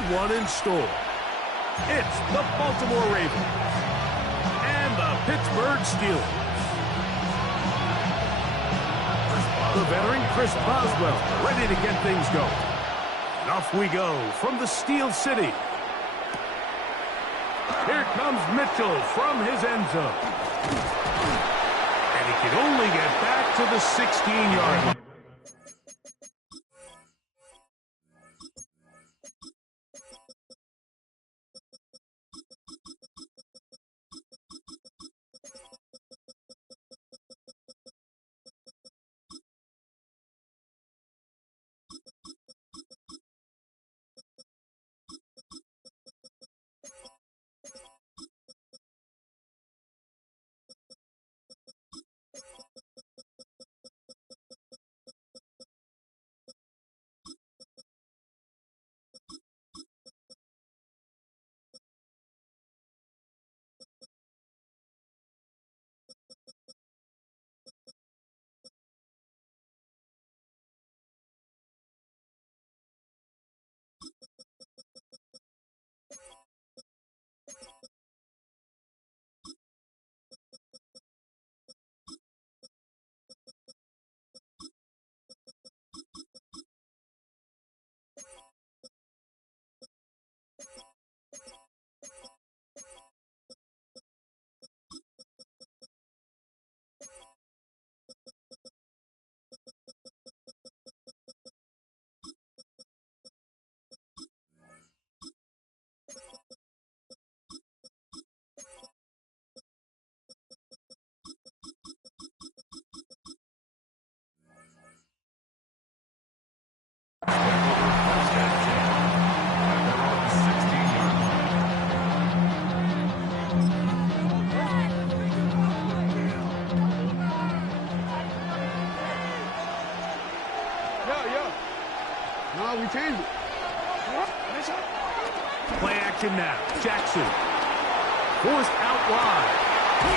good one in store. It's the Baltimore Ravens and the Pittsburgh Steelers. The veteran Chris Boswell ready to get things going. And off we go from the Steel City. Here comes Mitchell from his end zone. And he can only get back to the 16-yard line. We changed it. Play action now. Jackson. Forced out wide.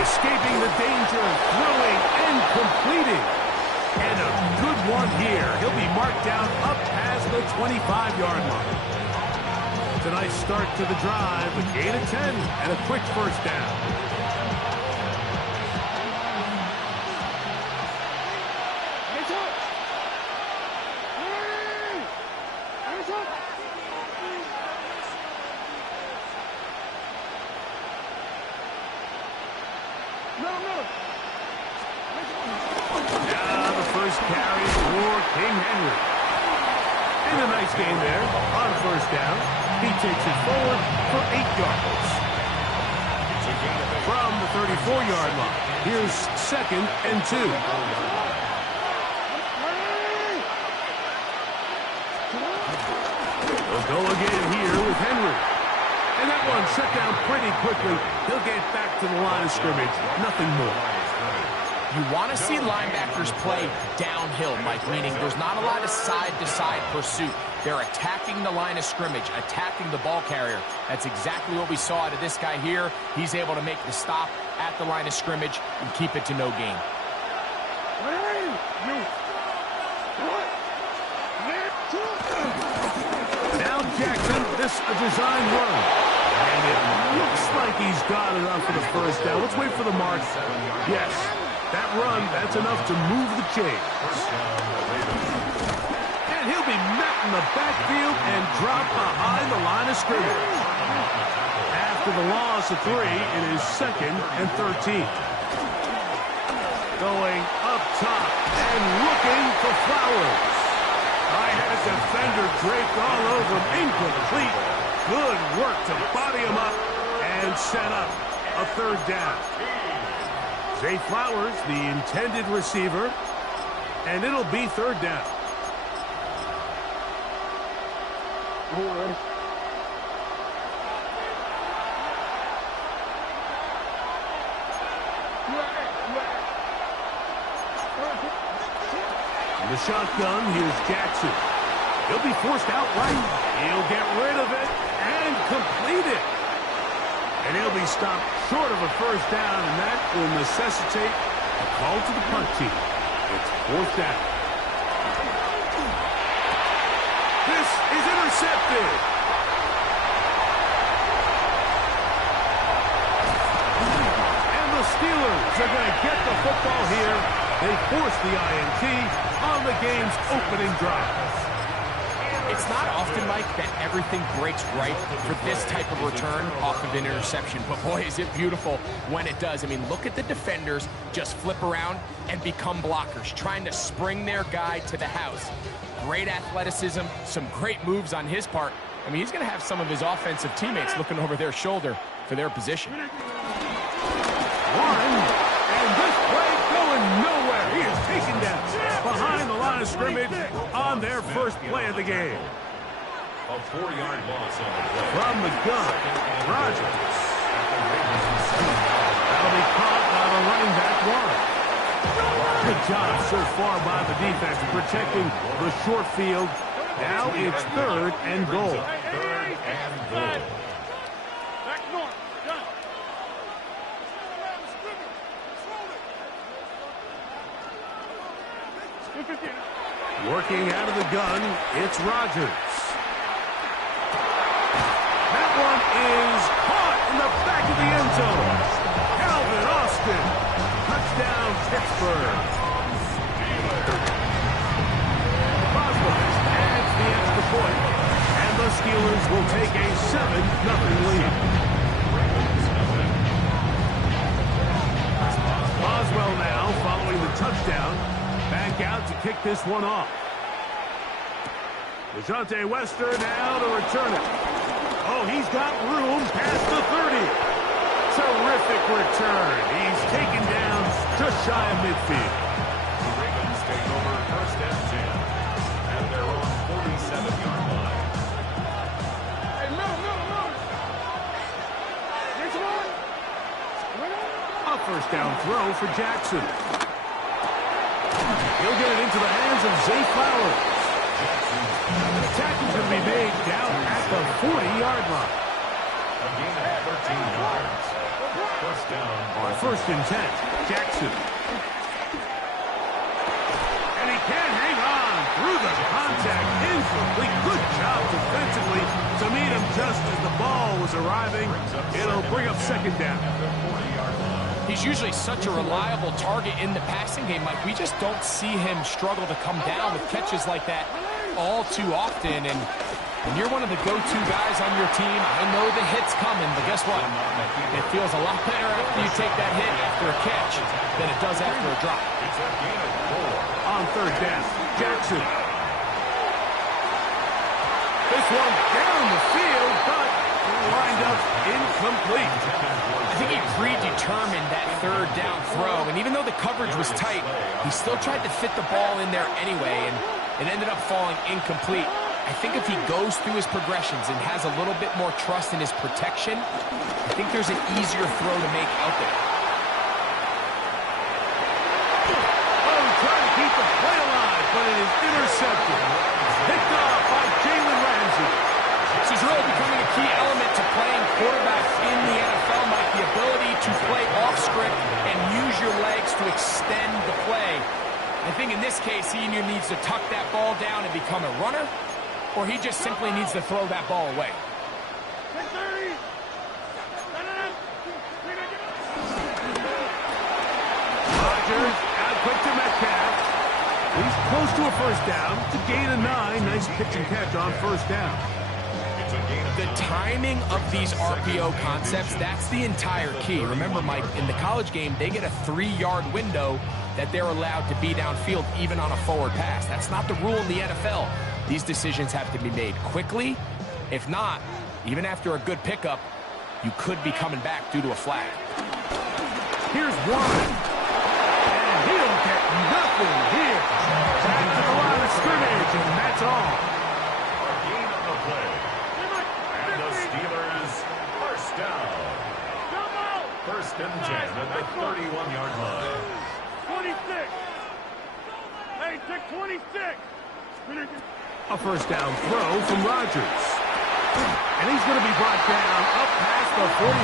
Escaping the danger. Throwing and completing. And a good one here. He'll be marked down up past the 25-yard line. It's a nice start to the drive. A gain of 10 and a quick first down. Game there on first down. He takes it forward for 8 yards. From the 34-yard line, here's 2nd and 2. They'll go again here with Henry. And that one shut down pretty quickly. He'll get back to the line of scrimmage. Nothing more. You want to see linebackers play downhill, Mike, meaning there's not a lot of side-to-side pursuit. They're attacking the line of scrimmage, attacking the ball carrier. That's exactly what we saw out of this guy here. He's able to make the stop at the line of scrimmage and keep it to no gain. Now Jackson, this a design run. And it looks like he's got enough for the first down. Let's wait for the mark. Yes. That run, that's enough to move the chains. And he'll be met in the backfield and dropped behind the line of scrimmage. After the loss of 3, it is 2nd and 13. Going up top and looking for Flowers. I had a defender draped all over him. Incomplete. Good work to body him up and set up a 3rd down. Zay Flowers, the intended receiver, and it'll be 3rd down. In the shotgun, here's Jackson. He'll be forced out right. He'll get rid of it and complete it. And he'll be stopped short of a first down, and that will necessitate a call to the punt team. It's 4th down. This is intercepted. ball here. They force the INT on the game's opening drive. It's not often, Mike, that everything breaks right for this type of return off of an interception. But, boy, is it beautiful when it does. I mean, look at the defenders just flip around and become blockers, trying to spring their guy to the house. Great athleticism, some great moves on his part. I mean, he's going to have some of his offensive teammates looking over their shoulder for their position. One, and this play going nowhere. He is taken down behind the line of scrimmage on their first play of the game. A 4-yard loss on the play. From the gun, Rodgers. That'll be caught by the running back one. Good job so far by the defense protecting the short field. Now it's 3rd and goal. 3rd and goal. Working out of the gun, it's Rodgers. That one is caught in the back of the end zone. Calvin Austin. Touchdown, Pittsburgh. Boswell adds the extra point, and the Steelers will take a 7-0 lead. Boswell now following the touchdown. Back out to kick this one off. DeJounte Wester now to return it. Oh, he's got room past the 30. Terrific return. He's taken down just shy of midfield. The Ravens take over 1st and 10 at their own 47-yard line. Hey, middle. Next one. A first down throw for Jackson. He'll get it into the hands of Zay Flowers. The tackle's going to be made down at the 40-yard line. A gain of 13 yards. First down. On 1st and 10, Jackson. And he can't hang on through the contact. Incomplete. Good job defensively to meet him just as the ball was arriving. It'll bring up 2nd down. He's usually such a reliable target in the passing game, Mike. We just don't see him struggle to come down with catches like that all too often. And when you're one of the go-to guys on your team, I know the hit's coming, but guess what? It feels a lot better after you take that hit after a catch than it does after a drop. It's a gain of 4. On 3rd down, Jackson. This one down the field, but lined up incomplete. I think he predetermined that 3rd down throw, and even though the coverage was tight, he still tried to fit the ball in there anyway, and it ended up falling incomplete. I think if he goes through his progressions and has a little bit more trust in his protection, I think there's an easier throw to make out there. Oh, trying to keep the play alive, but it is intercepted. Picked off by Jalen Ramsey. This is really becoming a key element to playing quarterback in the NFL, Mike. The ability to play off script and use your legs to extend the play. I think in this case, he either needs to tuck that ball down and become a runner, or he just simply needs to throw that ball away. Rodgers out quick to Metcalf. He's close to a first down. To gain a 9. Nice pitch and catch on 1st down. The timing of these RPO concepts, that's the entire key. Remember, Mike, in the college game, they get a 3-yard window that they're allowed to be downfield even on a forward pass. That's not the rule in the NFL. These decisions have to be made quickly. If not, even after a good pickup, you could be coming back due to a flag. Here's one. And he'll get nothing here. Back to the line of scrimmage, and that's all. A gain on the play. And the Steelers first down. 1st and 10 at the 31-yard line. 26. Hey, take 26. A first down throw from Rodgers. And he's going to be brought down up past the 45.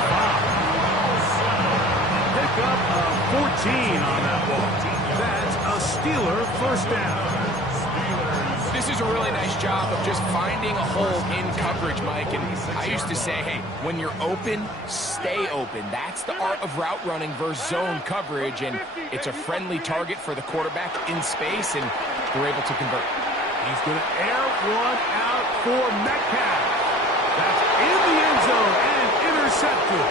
Pick up a 14 on that ball. That's a Steeler first down. this is a really nice job of just finding a hole in coverage, Mike. And I used to say, hey, when you're open, stay open. That's the art of route running versus zone coverage, and it's a friendly target for the quarterback in space, and they're able to convert. He's going to air one out for Metcalf. That's in the end zone and intercepted.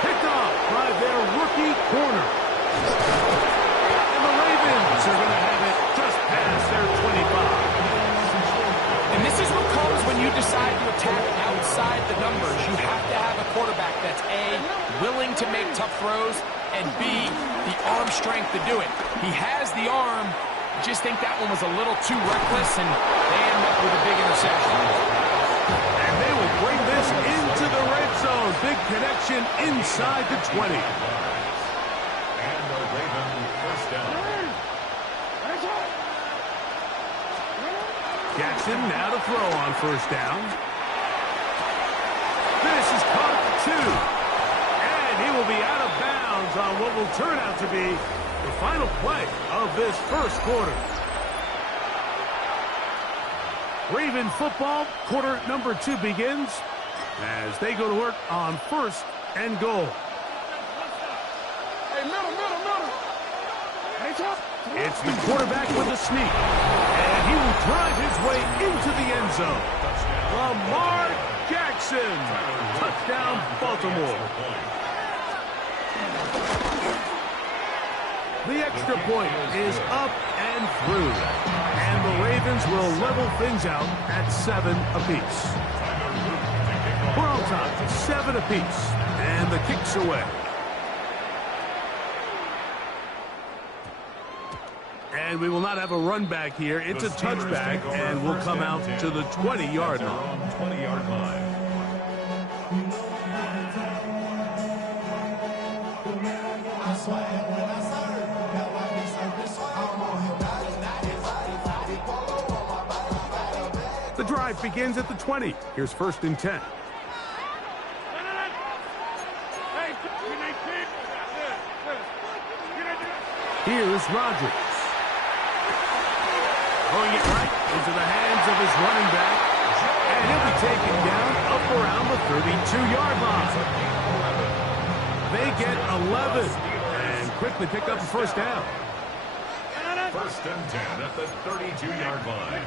Picked off by their rookie corner. And the Ravens are going to have it just past their 25. And this is what comes when you decide to attack outside the numbers. You have to have a quarterback that's A, willing to make tough throws, and B, the arm strength to do it. He has the arm. I just think that one was a little too reckless, and they end up with a big interception. And they will bring this into the red zone. Big connection inside the 20. And the Ravens first down. Jackson now to throw on first down. This is caught at the 2. And he will be out of bounds on what will turn out to be the final play of this first quarter. Raven football, quarter number 2 begins as they go to work on first and goal. Hey, middle. Hey, top. It's the quarterback with a sneak, and he will drive his way into the end zone. Lamar Jackson, touchdown Baltimore. The extra point is up and through, and the Ravens will level things out at 7 apiece. We're on top, 7 apiece, and the kick's away. And we will not have a run back here. It's a touchback, and we'll come out to the 20-yard line. 20-yard line. The drive begins at the 20. Here's first and 10. Here's Rodgers. Throwing it right into the hands of his running back. And he'll be taken down up around the 32-yard line. They get 11 and quickly pick up a first down. First and 10 at the 32-yard line.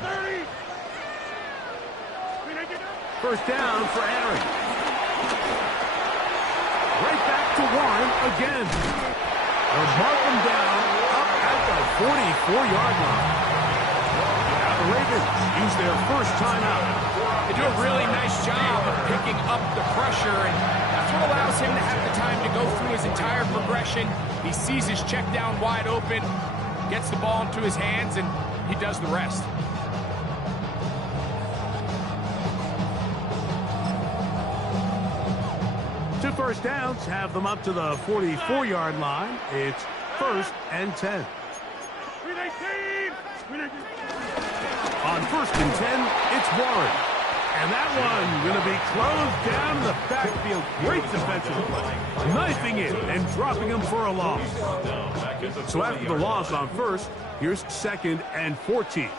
First down for Aaron. Right back to Warren again. They'll mark him down up at the 44-yard line. Now the Ravens use their first timeout. They do a really nice job of picking up the pressure, and that's what allows him to have the time to go through his entire progression. He sees his check down wide open, gets the ball into his hands, and he does the rest. Two first downs have them up to the 44-yard line. It's first and 10. On first and 10, it's Warren. And that one going to be closed down in the backfield. Great defensive play. Knifing it and dropping him for a loss. So after the loss on first, here's second and 14.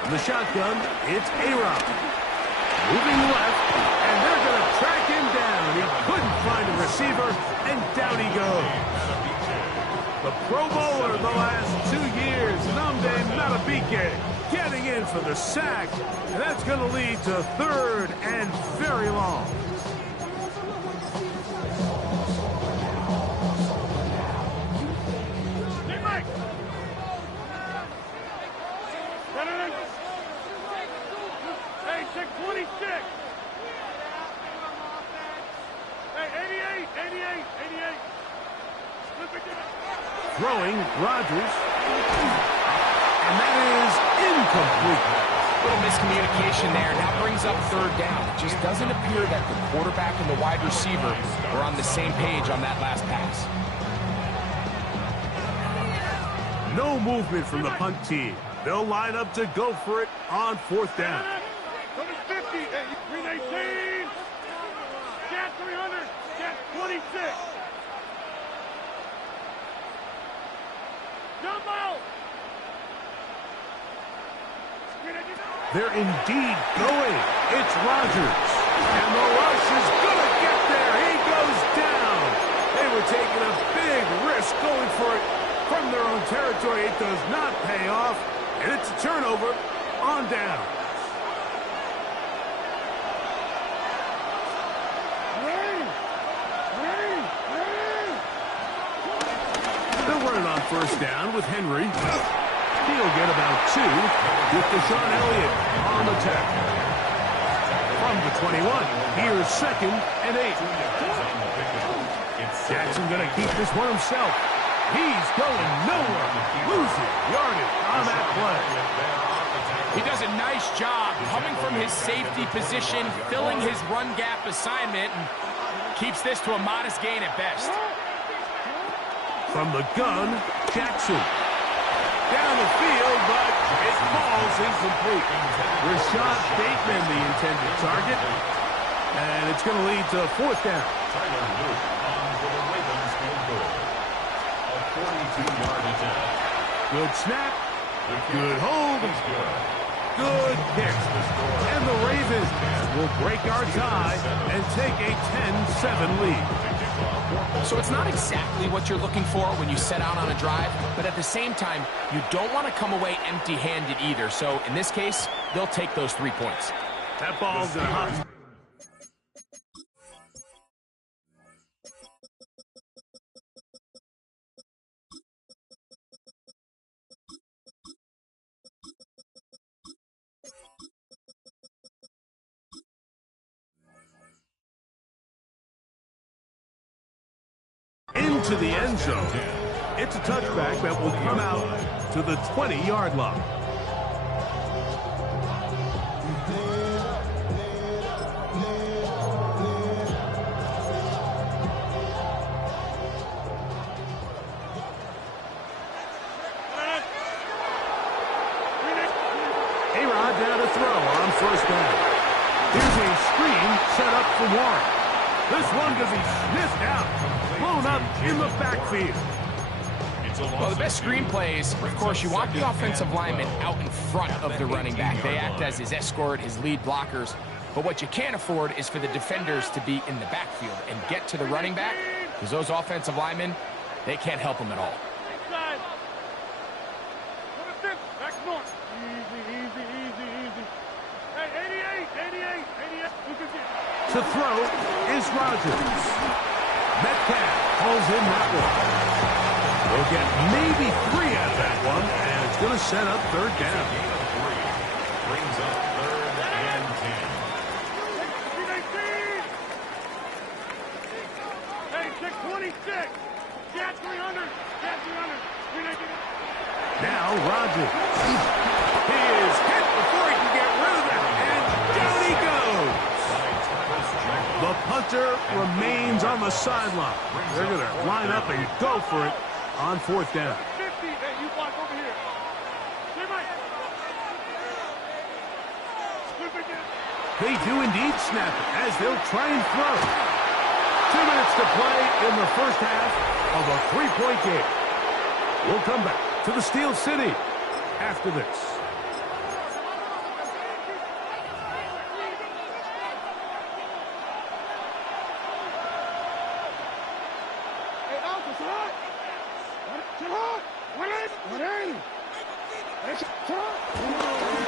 From the shotgun, it's A-Rob. Moving left, and they're going to track him down. He couldn't find a receiver, and down he goes. The Pro Bowler the last 2 years, Nnamdi Madubuike, getting in for the sack. And that's going to lead to third and very long. Hey, 626. Hey, 88. Throwing, Rodgers. And that is incomplete. Little miscommunication there. Now brings up third down. It just doesn't appear that the quarterback and the wide receiver were on the same page on that last pass. No movement from the punt team. They'll line up to go for it on fourth down. 50. Hey, 318. Cat 300. Cat 26. Jump out. They're indeed going. It's Rodgers. And the rush is going to get there. He goes down. They were taking a big risk going for it from their own territory. It does not pay off. And it's a turnover on down. They're running on first down with Henry. He'll get about 2 with Deshaun Elliott on the tackle. From the 21, here's 2nd and 8. Jackson going to keep this one himself. He's going nowhere. Losing yardage on that play. He does a nice job coming from his safety position, filling his run gap assignment, and keeps this to a modest gain at best. From the gun, Jackson. Down the field, but it falls incomplete. Rashad Bateman, the intended target. And it's going to lead to 4th down. Tyler Luke on for the Ravens field goal. A 42-yard attempt. Good snap. Good hold. Good kick. And the Ravens will break our tie and take a 10-7 lead. So it's not exactly what you're looking for when you set out on a drive, but at the same time, you don't want to come away empty-handed either. So in this case, they'll take those 3 points. That ball's in a hot. Into the end zone. It's a touchback that will come out to the 20-yard line. A-Rod down to throw on first down. Here's a screen set up for Warren. This one going to be sniffed out, blown up in the backfield. Well, the best screen plays, of course, you want the offensive lineman out in front of the running back. They act as his escort, his lead blockers. But what you can't afford is for the defenders to be in the backfield and get to the running back, because those offensive linemen, they can't help him at all. Back north. Easy. Hey, 88. To throw is Rodgers. Metcalf pulls in that one. We'll get maybe 3 out of that one, and it's going to set up 3rd down. Brings up 3rd and 10. Hey, 626. Cat 300. Now Rodgers. He is hit before he can get rid of it, and down he goes. The punter remains on the sideline. They're going to line up and go for it on 4th down. 50. Hey, you block over here. Hey, Mike. They do indeed snap it as they'll try and throw. 2 minutes to play in the first half of a 3-point game. We'll come back to the Steel City after this.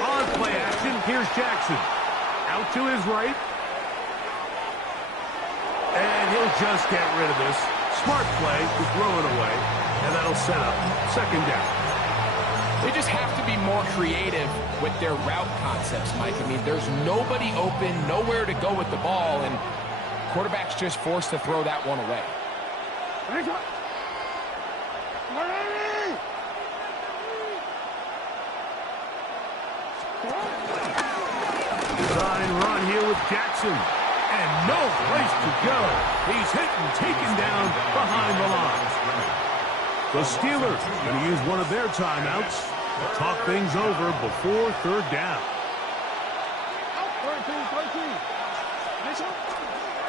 On play action, here's Jackson. Out to his right. And he'll just get rid of this. Smart play to throw it away. And that'll set up 2nd down. They just have to be more creative with their route concepts, Mike. I mean, there's nobody open, nowhere to go with the ball, and quarterback's just forced to throw that one away. Design run here with Jackson. And no place to go. He's hit and taken down behind the line. The Steelers going to use one of their timeouts to talk things over before 3rd down.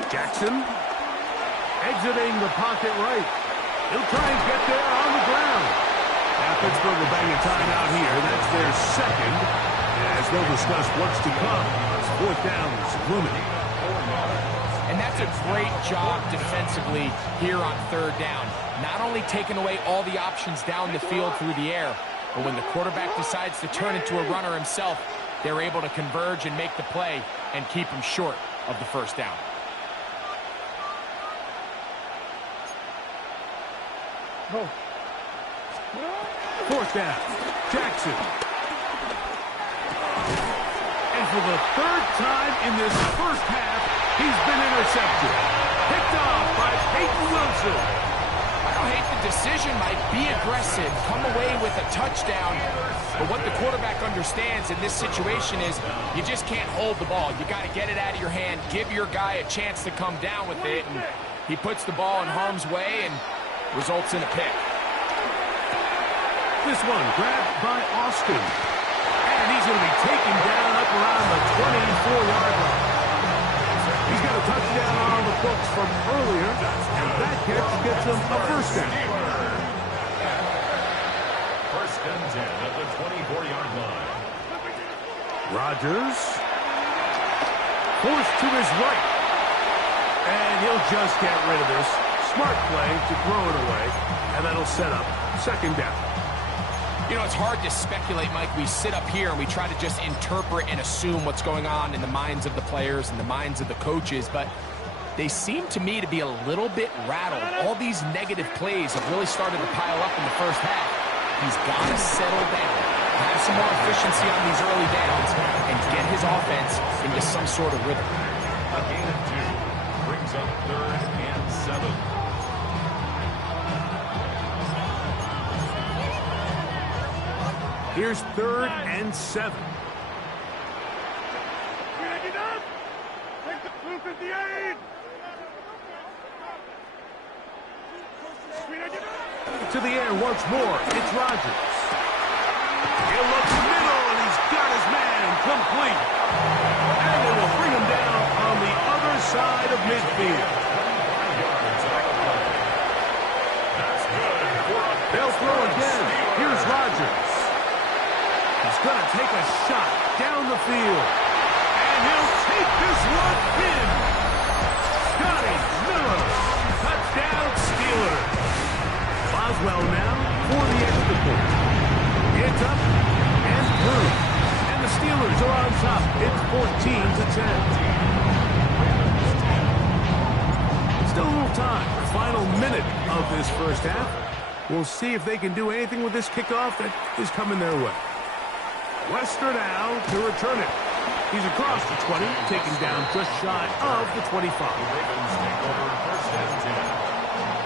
Jackson exiting the pocket right. He'll try and get there on the ground. Now Pittsburgh will bang a timeout here. That's their 2nd. And as they'll discuss what's to come. Fourth down is looming. And that's a great job defensively here on third down. Not only taking away all the options down the field through the air, but when the quarterback decides to turn into a runner himself, they're able to converge and make the play and keep him short of the first down. Fourth down, Jackson. And for the third time in this first half, he's been intercepted. Picked off by Peyton Wilson. I don't hate the decision, Mike. Be aggressive. Come away with a touchdown. But what the quarterback understands in this situation is you just can't hold the ball. You got to get it out of your hand. Give your guy a chance to come down with it. And he puts the ball in harm's way and results in a pick. This one grabbed by Austin. And he's going to be taken down up around the 24-yard line. He's got a touchdown on the books from earlier, and that catch gets him a first down. First and 10 at the 24-yard line. Rodgers forced to his right. And he'll just get rid of this. Smart play to throw it away, and that'll set up second down. You know, it's hard to speculate, Mike. We sit up here and we try to just interpret and assume what's going on in the minds of the players and the minds of the coaches, but they seem to me to be a little bit rattled. All these negative plays have really started to pile up in the first half. He's got to settle down, have some more efficiency on these early downs, and get his offense into some sort of rhythm. A gain of 2 brings up 3rd and 7. Here's 3rd and 7. Take the 258. To the air once more. It's Rodgers. He'll look middle, and he's got his man complete. And they will bring him down on the other side of midfield. They'll throw again. Here's Rodgers. He's going to take a shot down the field. And he'll take this one in. Scotty Miller. Touchdown Steelers. Boswell now for the extra point. It's up and through. And the Steelers are on top. It's 14-10. Still a little time. Final minute of this first half. We'll see if they can do anything with this kickoff that is coming their way. Wester now to return it. He's across the 20, taken down just shy of the 25. Ravens take over first and 10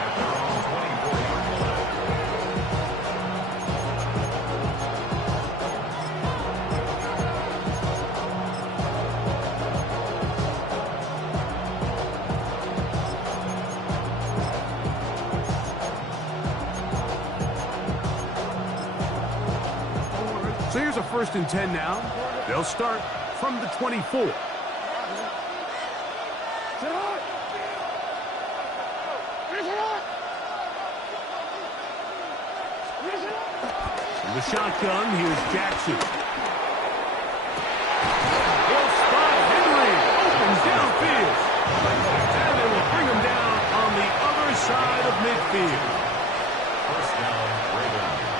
at their own 24-yard line. So here's a 1st and 10 now. They'll start from the 24. In the shotgun, here's Jackson. He'll spot Henry. Open downfield. And they will bring him down on the other side of midfield. First down, Ravens.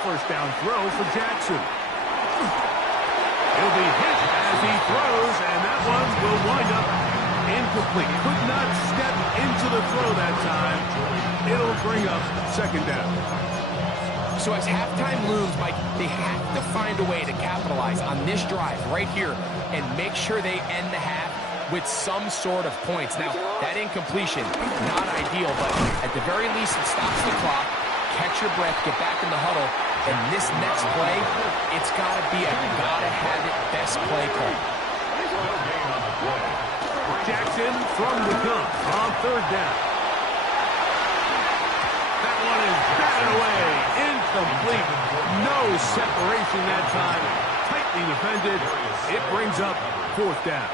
First down throw for Jackson. He'll be hit as he throws, and that one will wind up incomplete. Could not step into the throw that time. It'll bring up second down. So as halftime looms, Mike, they have to find a way to capitalize on this drive right here and make sure they end the half with some sort of points. Now, that incompletion, not ideal, but at the very least, it stops the clock. Catch your breath, get back in the huddle, and this next play, it's got to be a gotta-have-it best play call. Jackson from the gun on 3rd down. That one is batted away, incomplete. No separation that time, tightly defended. It brings up 4th down.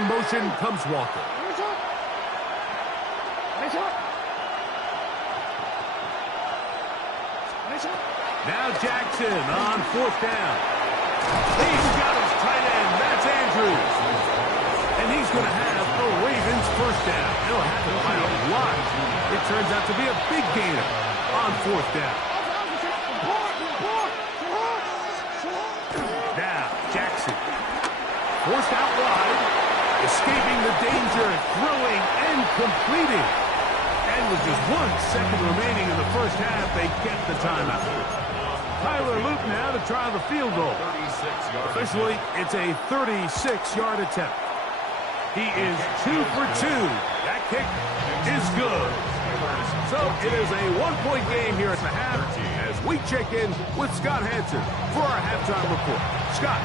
In motion comes Walker. Now Jackson on fourth down. He's got his tight end. That's Andrews. And he's going to have a Ravens first down. He'll have it by a lot. It turns out to be a big gainer on fourth down. Now Jackson. Forced out wide. Escaping the danger. Throwing and completing. And with just 1 second remaining in the first half, they get the timeout. Tyler Luke now to try the field goal. Officially, it's a 36-yard attempt. He is 2 for 2. That kick is good. So it is a 1-point game here at the half as we check in with Scott Hanson for our halftime report. Scott.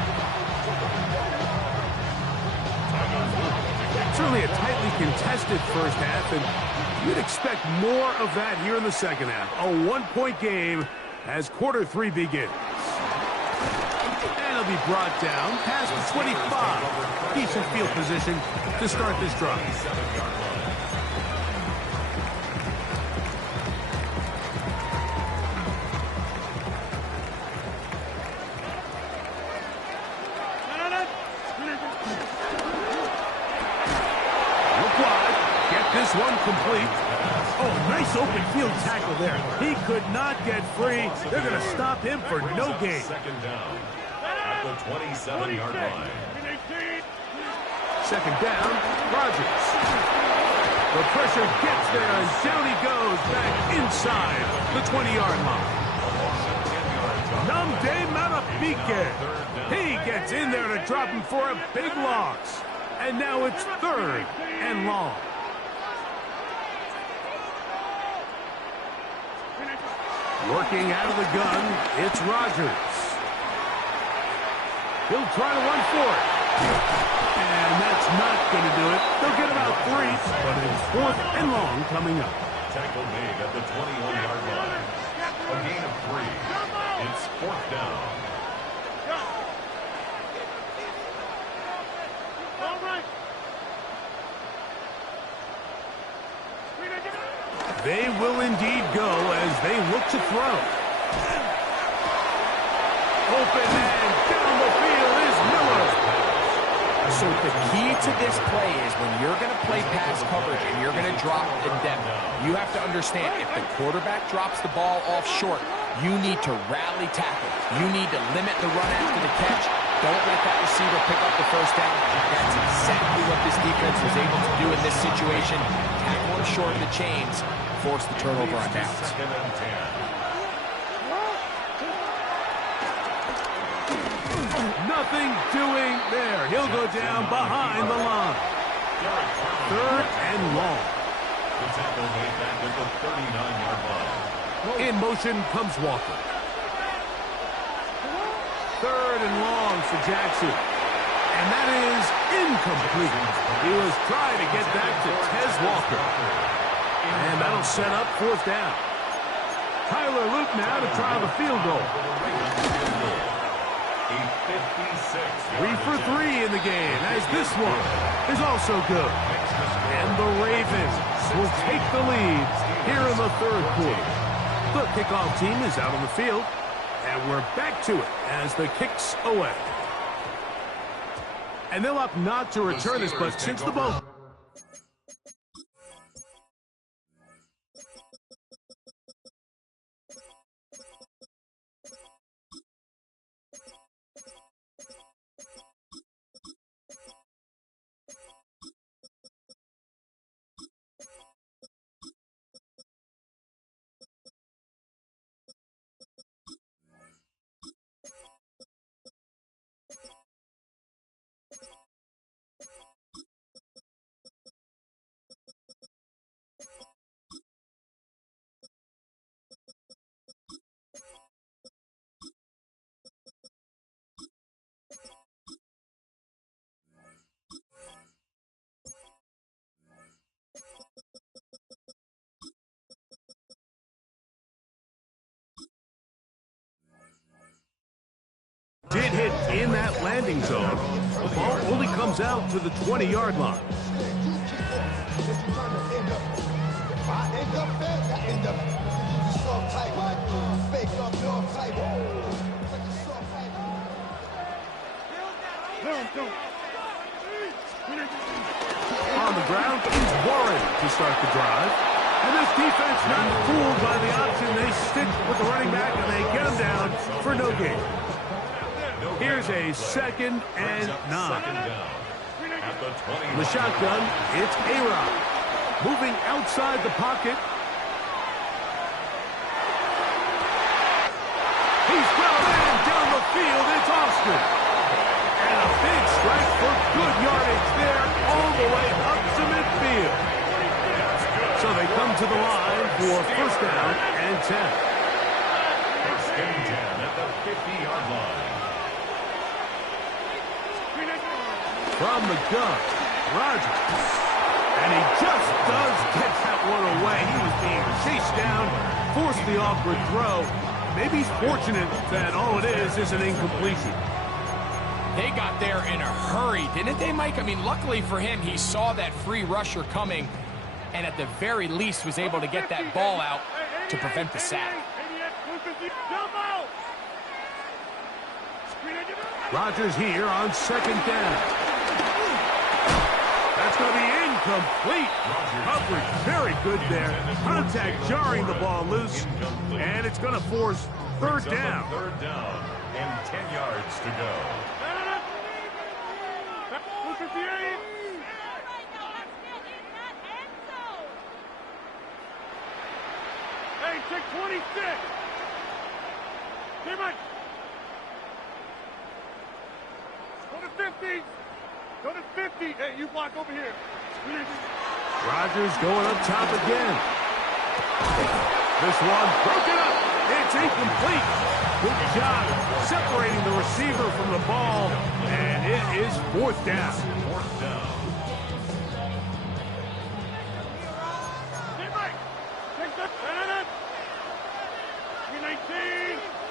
Certainly a tightly contested first half, and you'd expect more of that here in the second half. A 1-point game as quarter 3 begins. And it'll be brought down past the 25. Decent field position to start this drive. Look wide. Get this one complete. Oh, nice open field tackle there. He could not get free. They're going to stop him for no gain. Second down at the 27-yard line. Second down, Rodgers. The pressure gets there, and down he goes back inside the 20-yard line. Nnamdi Madubuike. He gets in there to drop him for a big loss. And now it's 3rd and long. Working out of the gun, it's Rodgers. He'll try to run for it. And that's not going to do it. They'll get about 3, but it's 4th and long coming up. Tackle made at the 21-yard line. A gain of 3. It's 4th down. They will indeed go as they look to throw. Open and down the field is Miller. So the key to this play is when you're going to play pass coverage and you're going to drop in depth, you have to understand if the quarterback drops the ball off short, you need to rally tackle. You need to limit the run after the catch. Don't let that receiver pick up the first down. That's exactly what this defense was able to do in this situation. Tackle him short of the chains. Force the turnover on downs. Second and 10. Nothing doing there. He'll go down behind the line. 3rd and long. The tackle made back at the 39-yard line. In motion comes Walker. 3rd and long for Jackson. And that is incomplete. He was trying to get that to Tez Walker. And that'll set up 4th down. Tyler Luke now to try the field goal. A 56. 3 for 3 in the game, as this one is also good. And the Ravens will take the lead here in the 3rd quarter. The kickoff team is out on the field, and we're back to it as the kick's away. And they'll opt not to return this, but since the ball... Did hit in that landing zone. Ball only comes out to the 20-yard line. On the ground is Warren to start the drive. And this defense not fooled by the option. They stick with the running back and they get him down for no gain. Here's a 2nd and 9. The shotgun, it's A-Rod. Moving outside the pocket. He's got a man down the field. It's Austin. And a big strike for good yardage there all the way up to midfield. So they come to the line for 1st down and 10. 1st and 10 at the 50-yard line. From the gun, Rodgers. And he just does get that one away. He was being chased down, forced the awkward throw. Maybe he's fortunate that all it is an incompletion. They got there in a hurry, didn't they, Mike? I mean, luckily for him, he saw that free rusher coming and at the very least was able to get that ball out to prevent the sack. Rodgers here on 2nd down. That's going to be incomplete. Coverage very good there. Contact jarring the ball loose. And it's going to force 3rd down. 3rd down and 10 yards to go. Hey, check 26. Come on. Go to 50. Go to 50. Hey, you block over here. Rodgers going up top again. This one broken up. It's incomplete. Good job separating the receiver from the ball. And it is 4th down. 4th down.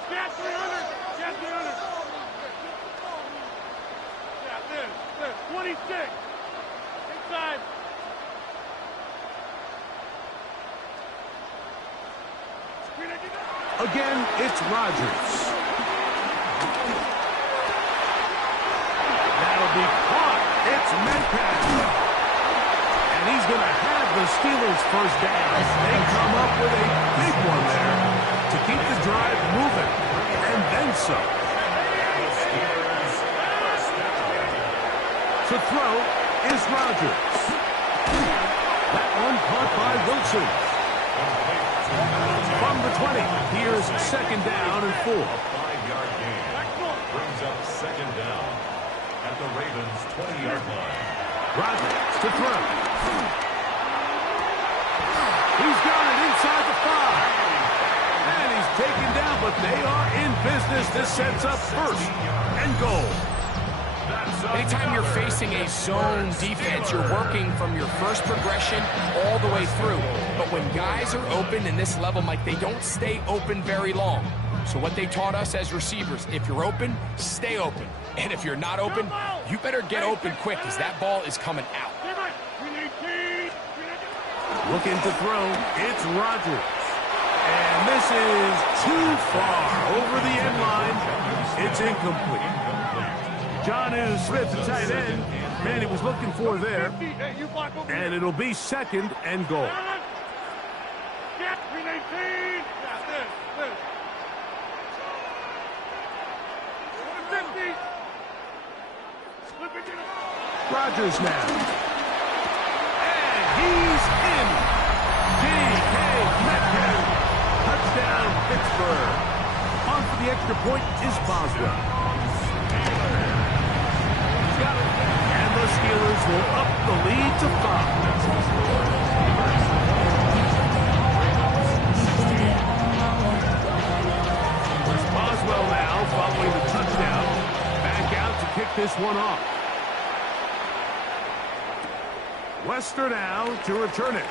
Cat 300. Cat 300. Yeah, this. 26. Inside. Again, it's Rodgers. That'll be caught. It's Metcalf. And he's going to have the Steelers 1st down. They come up with a big one there to keep the drive moving. And then some. To throw is Rodgers. That one caught by Wilson. From the 20, here's 2nd down and 4. A 5-yard gain brings up 2nd down at the Ravens' 20-yard line. Rodgers to throw. He's got it inside the 5. And he's taken down, but they are in business. This sets up 1st and goal. Anytime you're facing a zone defense, you're working from your first progression all the way through. But when guys are open in this level, Mike, they don't stay open very long. So what they taught us as receivers, if you're open, stay open. And if you're not open, you better get open quick because that ball is coming out. Looking to throw, it's Rodgers. And this is too far over the end line. It's incomplete. Jonnu Smith, the tight end, man, he was looking for there. And it'll be 2nd and goal. Rodgers now. And he's in. D.K. Metcalf. Touchdown, Pittsburgh. On for the extra point is Boswell. And the Steelers will up the lead to 5. Boswell now following the touchdown. Back out to kick this one off. Wester now to return it.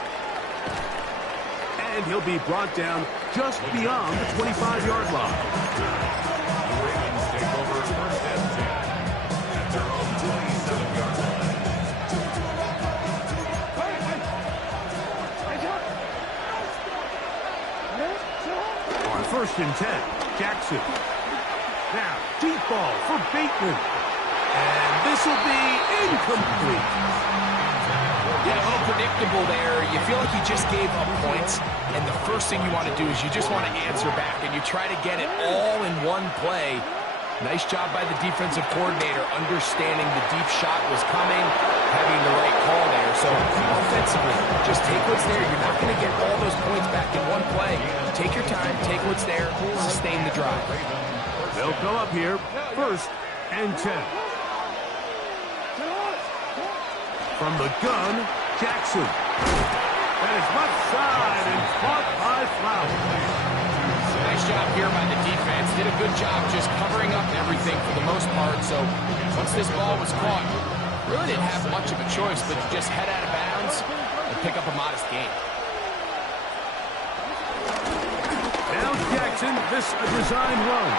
And he'll be brought down just beyond the 25-yard line. The Ravens take over 1st and 10 at their own 20. On 1st and 10, Jackson. Now, deep ball for Bateman. And this will be incomplete. Yeah, unpredictable there. You feel like you just gave up points, and the first thing you want to do is you just want to answer back, and you try to get it all in one play. Nice job by the defensive coordinator, understanding the deep shot was coming, having the right call there. So offensively, just take what's there. You're not going to get all those points back in one play. Take your time, take what's there, sustain the drive. They'll come up here, 1st and 10. From the gun, Jackson. That is left side and caught by Flowers. Nice job here by the defense. Did a good job just covering up everything for the most part. So once this ball was caught, really didn't have much of a choice but to just head out of bounds and pick up a modest gain. Now Jackson, this a design run.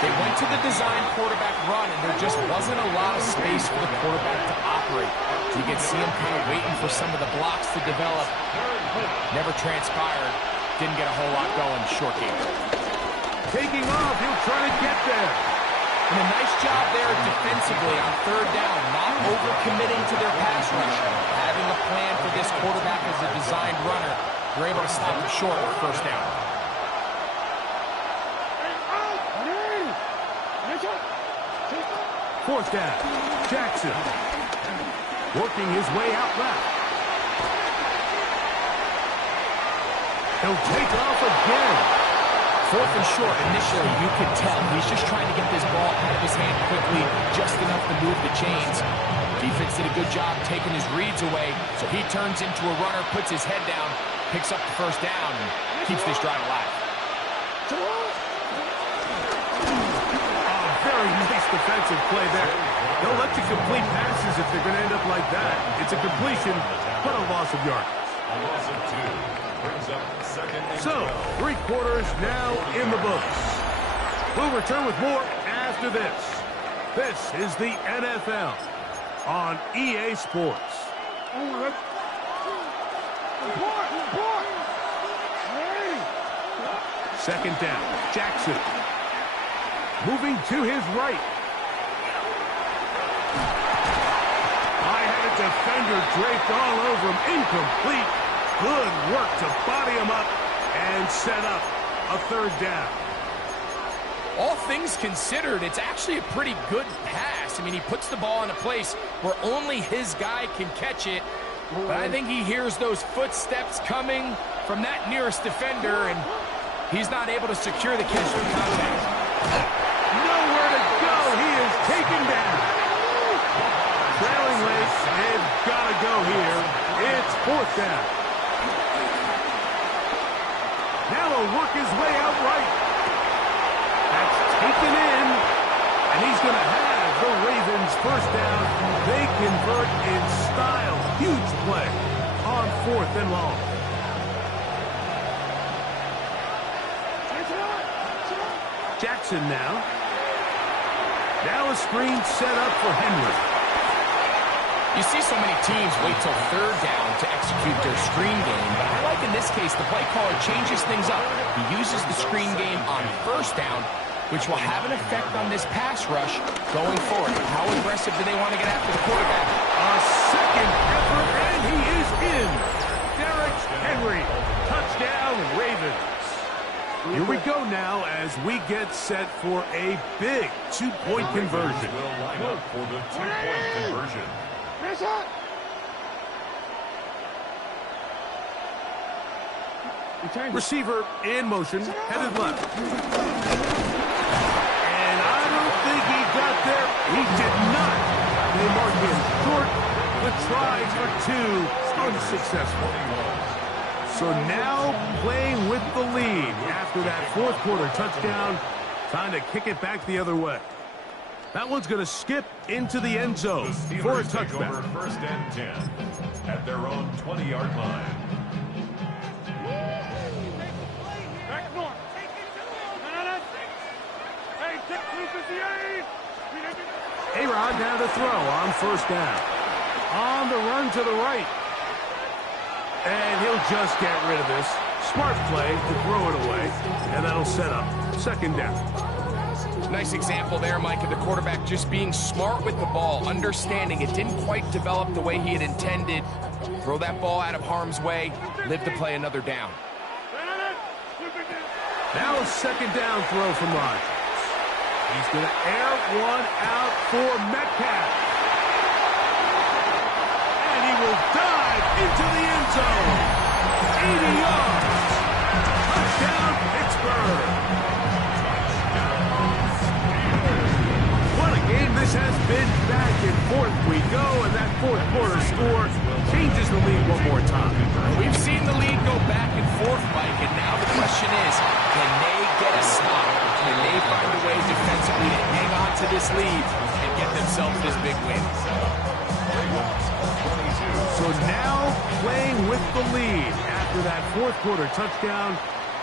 They went to the design quarterback run, and there just wasn't a lot of space for the quarterback to operate. So you could see him kind of waiting for some of the blocks to develop. Never transpired. Didn't get a whole lot going. Short game. Taking off, he'll try to get there. And a nice job there defensively on 3rd down, not overcommitting to their pass rush. Having a plan for this quarterback as a designed runner, they're able to stop him short with 1st down. 4th down, Jackson. Working his way out left. He'll take off again. 4th and short, initially, you could tell he's just trying to get this ball out of his hand quickly, just enough to move the chains. Defense did a good job taking his reads away, so he turns into a runner, puts his head down, picks up the 1st down, and keeps this drive alive. Very nice defensive play there. They'll let you complete passes if they're going to end up like that. It's a completion, but a loss of yards. A loss of 2. Brings up 2nd and 12. So, 3 quarters now in the books. We'll return with more after this. This is the NFL on EA Sports. 2nd down, Jackson. Moving to his right. I had a defender draped all over him. Incomplete. Good work to body him up and set up a 3rd down. All things considered, it's actually a pretty good pass. I mean, he puts the ball in a place where only his guy can catch it. But I think he hears those footsteps coming from that nearest defender, and he's not able to secure the catch from contact. Nowhere to go. He is taken down. Trailing late. They've got to go here. It's 4th down. Now he'll work his way out right. That's taken in. And he's going to have the Ravens 1st down. They convert in style. Huge play on 4th and long. Jackson now. Now a screen set up for Henry. You see so many teams wait till 3rd down to execute their screen game, but I like in this case the play caller changes things up. He uses the screen game on 1st down, which will have an effect on this pass rush going forward. How aggressive do they want to get after the quarterback? A 2nd effort, and he is in. Derrick Henry, touchdown Ravens. Here we go now as we get set for a big 2-point conversion. Will line up for the 2-point conversion. Receiver in motion, headed left. And I don't think he got there. He did not. They mark him short. The try for 2, unsuccessful. So now playing with the lead after that 4th quarter touchdown. Time to kick it back the other way. That one's going to skip into the end zone for a touchback. Over 1st and 10 at their own 20-yard line. Back north. Hey, take 258. A-Rod now to throw on 1st down. On the run to the right. And he'll just get rid of this. smart play to throw it away, and that'll set up second down. Nice example there, Mike, of the quarterback just being smart with the ball, understanding it didn't quite develop the way he had intended. Throw that ball out of harm's way, live to play another down. Now a second down throw from Rodgers. He's going to air one out for Metcalf. And he will dive into the end zone. 80 yards. Touchdown, Pittsburgh. What a game this has been. Back and forth we go, and that fourth quarter score changes the lead one more time. We've seen the lead go back and forth, Mike, and now the question is, can they get a stop? Can they find a way defensively to hang on to this lead and get themselves this big win? So now playing with the lead after that fourth quarter touchdown,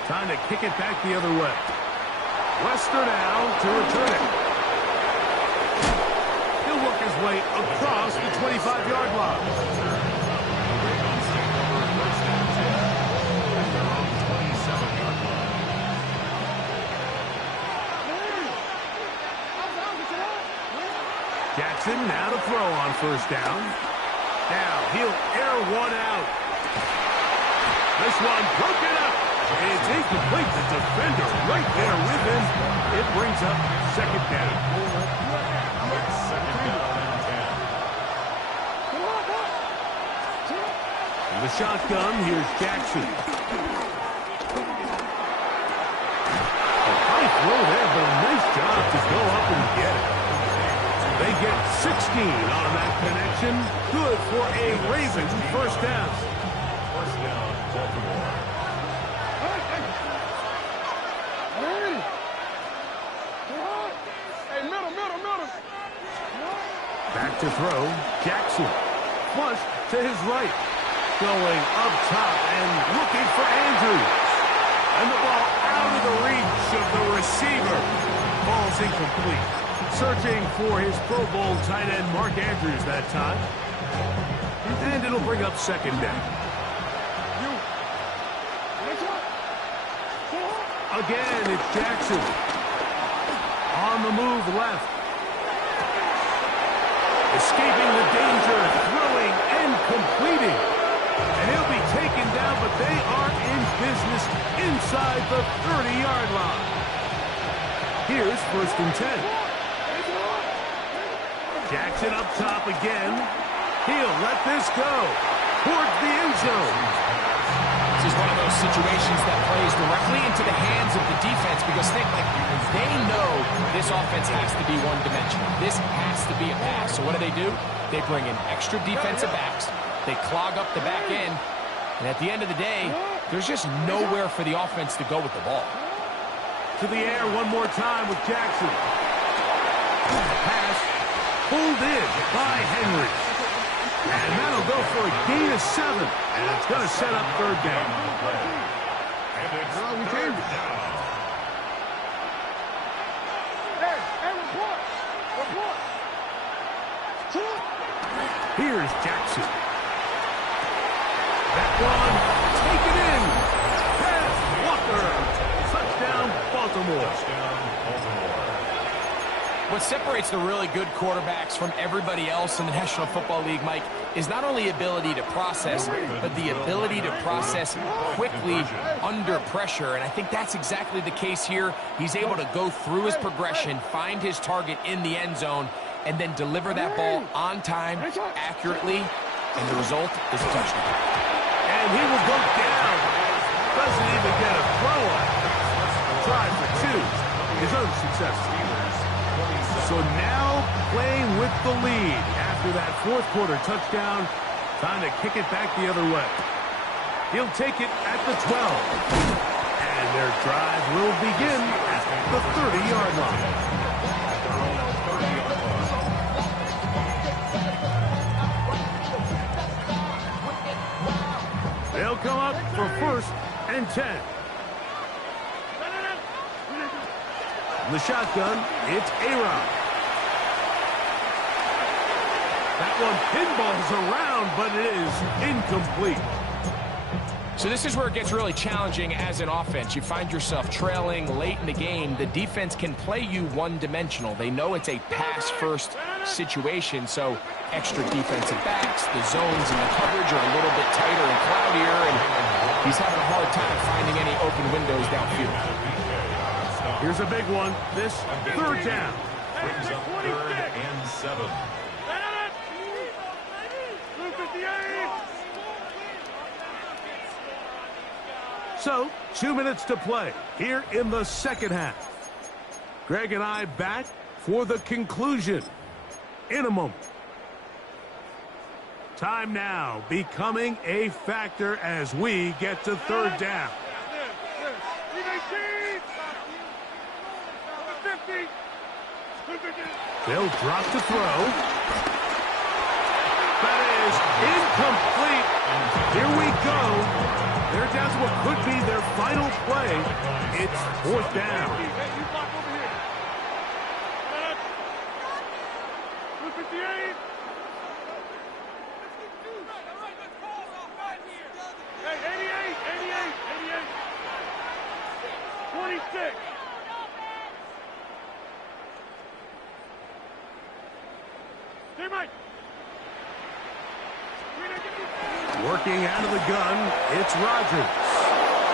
time to kick it back the other way. Lester now to return it. He'll work his way across the 25-yard line. Jackson now to throw on first down. Now he'll air one out. This one broken up. It's incomplete. The defender right there with him. It brings up second down. Second down and 10. In the shotgun, here's Jackson. A high throw there, but a nice job to go up and get it. They get 16 on that connection. Good for a Ravens first down. First down, Baltimore. Hey, middle. Back to throw. Jackson. Flush to his right. Going up top and looking for Andrews. And the ball out of the reach of the receiver. Ball's incomplete. Searching for his Pro Bowl tight end Mark Andrews that time. And it'll bring up second down. Again, it's Jackson. On the move left. Escaping the danger, throwing and completing. And he'll be taken down, but they are in business inside the 30-yard line. Here's first and 10. Jackson up top again. He'll let this go towards the end zone. This is one of those situations that plays directly into the hands of the defense because they know this offense has to be one-dimensional. This has to be a pass. So what do? They bring in extra defensive backs. They clog up the back end. And at the end of the day, there's just nowhere for the offense to go with the ball. To the air one more time with Jackson. Pass. Pulled in by Henry. And that'll go for a gain of 7. And it's going to set up third down. And it's third down. Hey, report. Here's Jackson. That one, taken in. Pass, Walker. Touchdown, Baltimore. Touchdown, Baltimore. What separates the really good quarterbacks from everybody else in the National Football League, Mike, is not only ability to process, but the ability to process quickly under pressure. And I think that's exactly the case here. He's able to go through his progression, find his target in the end zone, and then deliver that ball on time, accurately, and the result is a touchdown. And he will go down. Doesn't even get a throw on. Try for 2. His own success. So now playing with the lead after that fourth quarter touchdown. Time to kick it back the other way. He'll take it at the 12. And their drive will begin at the 30-yard line. They'll come up for first and 10. In the shotgun, it's Aaron. That one pinballs around, but it is incomplete. So this is where it gets really challenging as an offense. You find yourself trailing late in the game. The defense can play you one-dimensional. They know it's a pass-first situation, so extra defensive backs, the zones and the coverage are a little bit tighter and cloudier, and he's having a hard time finding any open windows downfield. Here's a big one. This third down. Brings up 3rd and 7. So, 2 minutes to play here in the second half. Greg and I back for the conclusion in a moment. Time now becoming a factor as we get to third down. They'll drop to throw. That is incomplete. Here we go. They're down to what could be their final play. It's 4th down. Hey, 88. 26. Hey, Mike. Working out of the gun, it's Rodgers.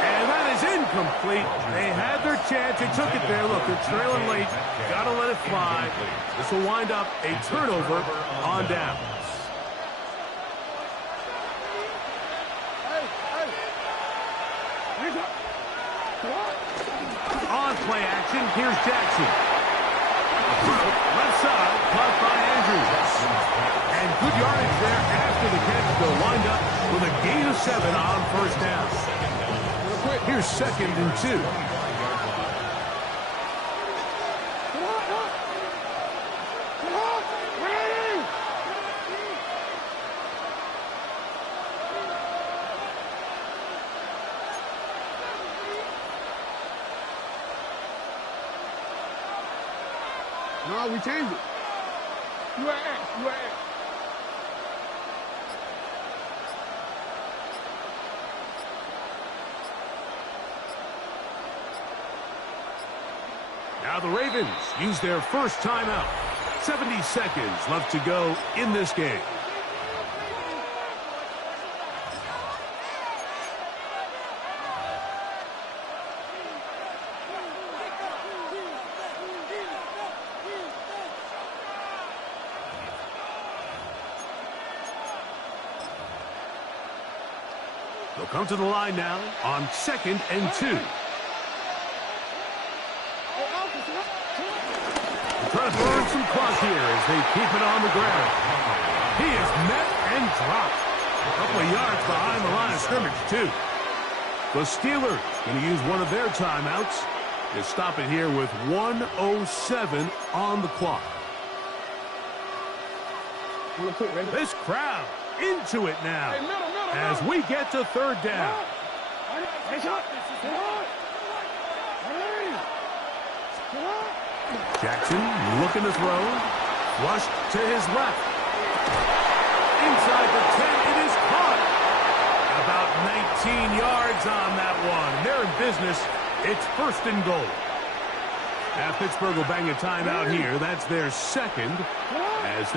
And that is incomplete. They had their chance. They took it there. Look, they're trailing late. Got to let it fly. This will wind up a turnover on downs. On play action, here's Jackson. Left side, caught by Andrews. And good yardage there after the catch. They'll wind up with a gain of 7 on 1st down. Here's 2nd and 2. No, we changed it. You at X. Now the Ravens use their first timeout. 70 seconds left to go in this game. They'll come to the line now on 2nd and 2. Trying to burn some clock here as they keep it on the ground. He is met and dropped. A couple of yards behind the line of scrimmage, too. The Steelers going to use one of their timeouts to stop it here with 1:07 on the clock. This crowd into it now as we get to 3rd down. Jackson looking to throw. Flushed to his left. Inside the 10, it is caught. About 19 yards on that one. They're in business. It's 1st and goal. Now Pittsburgh will bang a timeout here. That's their 2nd as